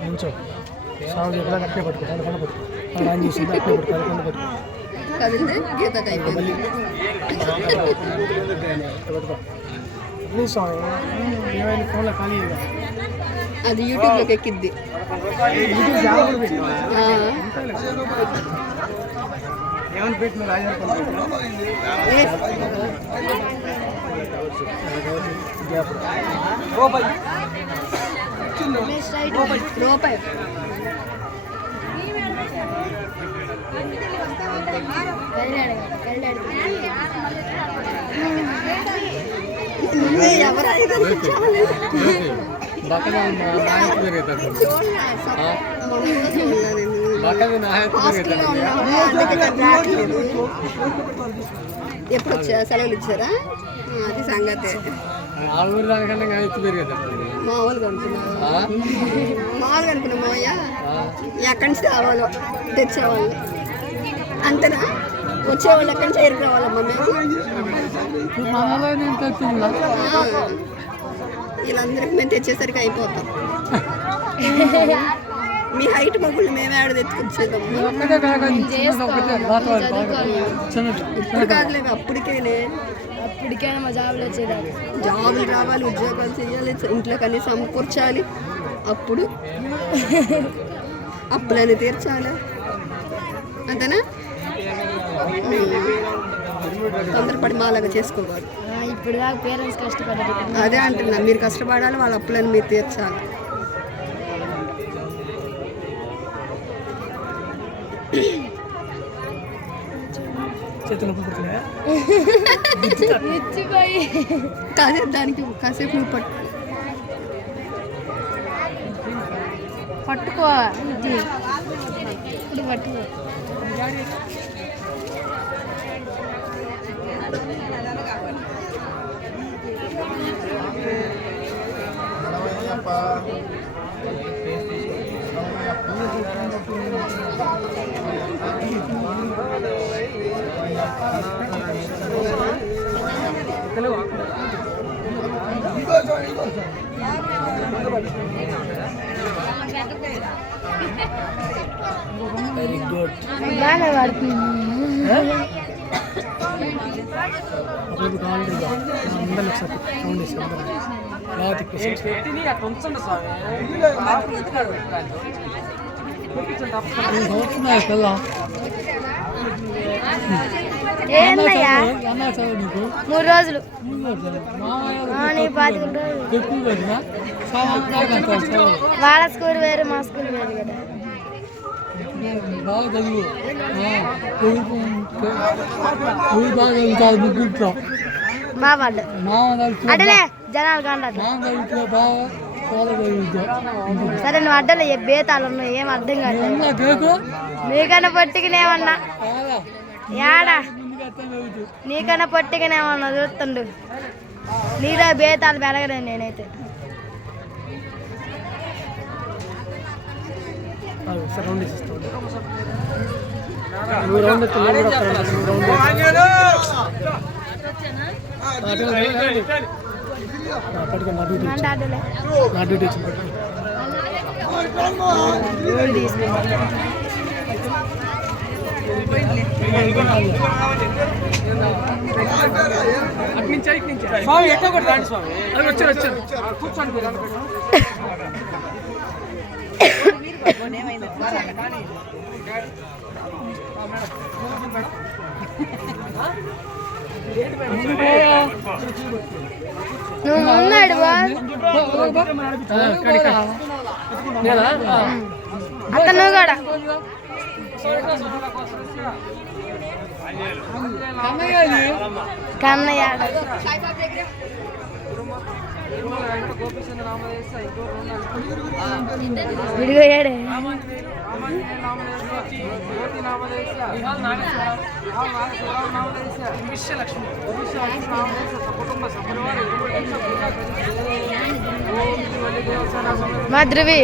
కొంచెం సాగు ఎక్కడ కట్టే పట్టుకో కొండ పట్టుకో ఆన్ చేసి కట్టే పట్టుకో కొండ పట్టుకో కదిలితే గీత అయిపోయింది ఏమైనా ఫోన్లో ఖాళీ అది యూట్యూబ్లోకి ఎక్కిద్ది ఏమైనా పెట్టిన రూపాయి ఎప్పుడు వచ్చా సెలవులు ఇచ్చారా అది సంగతి మామూలుగా అనుకున్నా మావయ్య ఎక్కడి నుంచి రావాలో తెచ్చేవాళ్ళు అంతేనా వచ్చేవాళ్ళు ఎక్కడి నుంచి ఎరుకు రావాలమ్మా మేము వీళ్ళందరికీ మేము తెచ్చేసరికి అయిపోతాం మీ హైట్ మగుళ్ళు మేమే ఆడ తెచ్చుకొచ్చేదాం ఇప్పుడు కాదులేదు అప్పటికైనా మా జాబులు వచ్చేదాన్ని జాబులు రావాలి ఉద్యోగాలు చేయాలి ఇంట్లో కనీసం సమకూర్చాలి అప్పుడు అప్పులని తీర్చాలి అంతేనా తొందరపడి మాలాగా చేసుకోవాలి ఇప్పుడు దాకా పేరెంట్స్ కష్టపడాలి అదే అంటున్నా మీరు కష్టపడాలి వాళ్ళ అప్పులని మీరు తీర్చాలి కాసేపు దానికి కాసేపు నువ్వు పట్టుకో పట్టుకో వెరీ గుడ్ బాగా పడుతుంది అప్పుడు కావాలి అందరూ ఒకసారి సౌండ్ ఇస్తాం ఏందయ్యా 3 రోజులు వాళ్ళ స్కూల్ వేరు మా స్కూల్ వేరు కదా బాగా చదువు బాగా చదువుతారు ముగ్గురితో మా వాళ్ళు అడ్డలే జనాలు కంటారు సరే నువ్వు అడ్డలే బేతాలు ఉన్నాయి ఏం అర్థం కాదు నీకన్నా పొట్టికనేమన్నా యాడా నీకన్నా పొట్టికనేమన్నా చూస్తుండు నీలో బేతాలు పెరగలేదు నేనైతే స్వామి ఎట్లా కొడతాండి స్వామి అది వచ్చారు కూర్చోండి నువ్వు ఉన్నాడు అతను కూడా కన్నయ్య విడిపోయాడే మా ధ్రువి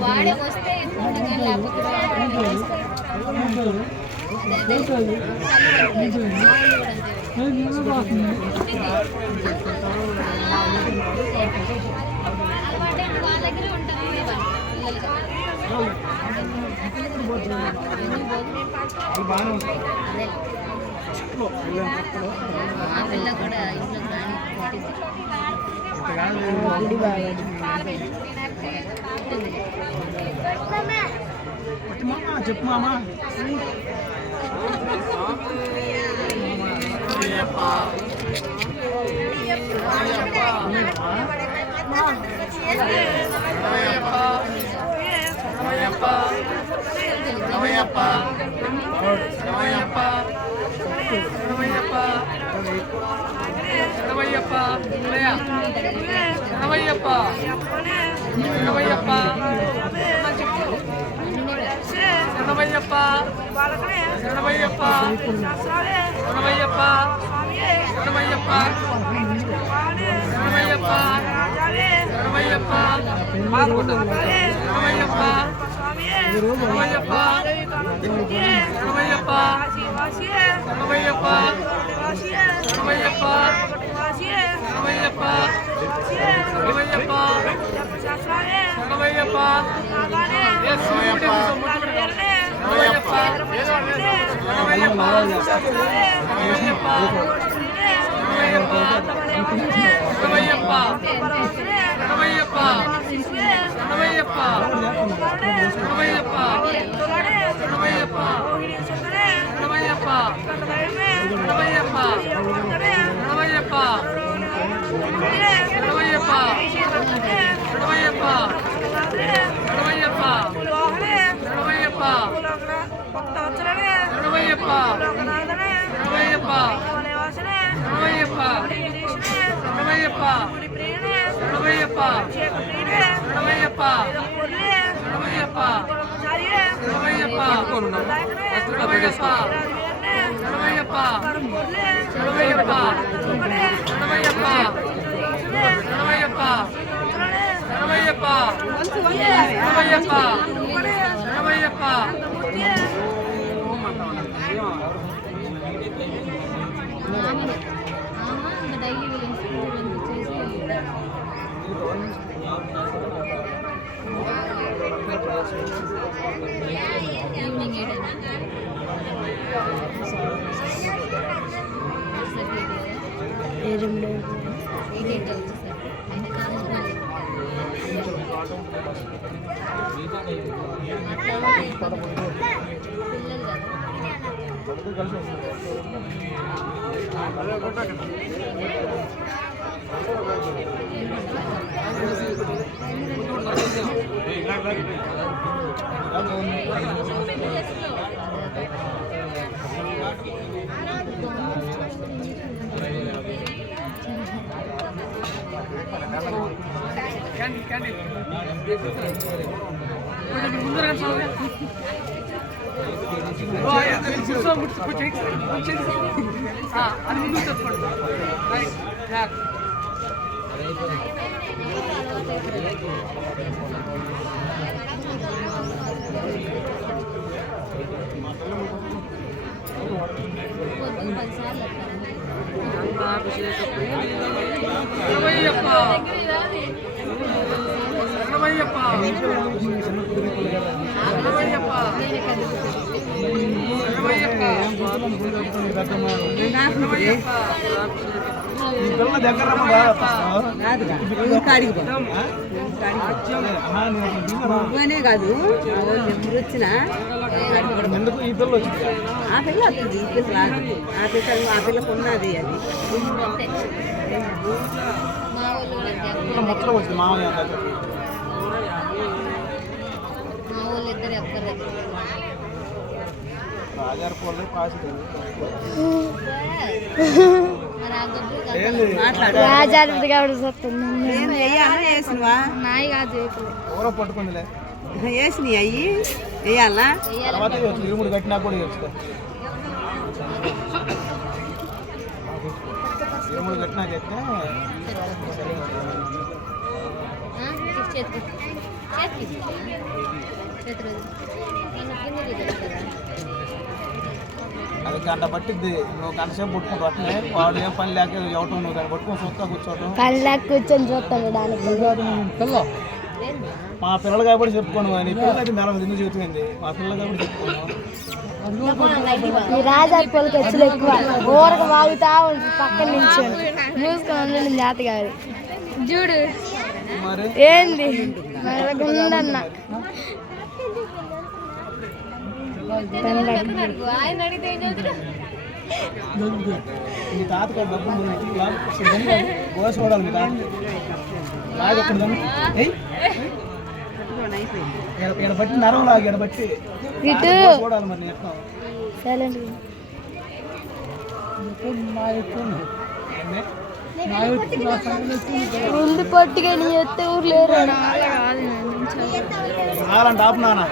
వాడే వస్తే లేకపోతే వాళ్ళ దగ్గరే ఉంటారు ఆ పిల్ల కూడా ఇంట్లో చెప్పు మామా ఈవినింగ్ 8 నువ్వనే కాదు ఎప్పుడు వచ్చినా ఈ పిల్ల వచ్చింది ఆ పిల్ల వస్తుంది ఈ పిల్ల రాదు ఆ పిల్లకు ఉన్నది అది మొత్తం వచ్చింది మామయ్య వేసినవా నాయి కాదు పట్టుకుందిలే వేసినాయి అయ్యి వేయాలా తర్వాత ఇవ్వచ్చు, ఇరుముడు కట్టినా కూడా ఇవ్వచ్చు. ఇరుముడు కట్టినాకైతే చేతికి చేతులు నన్ను కింద కదా అది గంట పట్టిద్ది. నువ్వు గంట సేపు పట్టుకుంటూ అట్లే వాడు ఏం పని లేక ఇవ్వటం, నువ్వు దాన్ని పట్టుకొని చూస్తా కూర్చోవటం. కూర్చొని చూస్తాను దానికి. మా పిల్లలు కాబట్టి చెప్పుకోను, నీ పిల్లలు అయితే మేడం ఎందుకు చెబుతుంది, మా పిల్లలు కాబట్టి చెప్పుకోను. ఈ రాజా పొలకి వచ్చులు ఎక్కువ ఊరకు వాగుతా ఉంటుంది పక్కన నిల్చొని మూసుకొని జాత కాదు చూడు మరి ఏంది గుండన్న ఆయన అడిగితే ఏం చదువుతున్నా మీ తాతకు డబ్బులు గోసి చూడాలి. మీ తాత లాగా ఇక్కడ బట్టి నరం లాగా ఇక్కడ బట్టి ఇటు చూడాలి. మరి ఎట్లా సైలెంట్ ముందు కొట్టుగా నీ ఎత్తే ఊరు లేరు చాలంటే ఆపు నాన్న.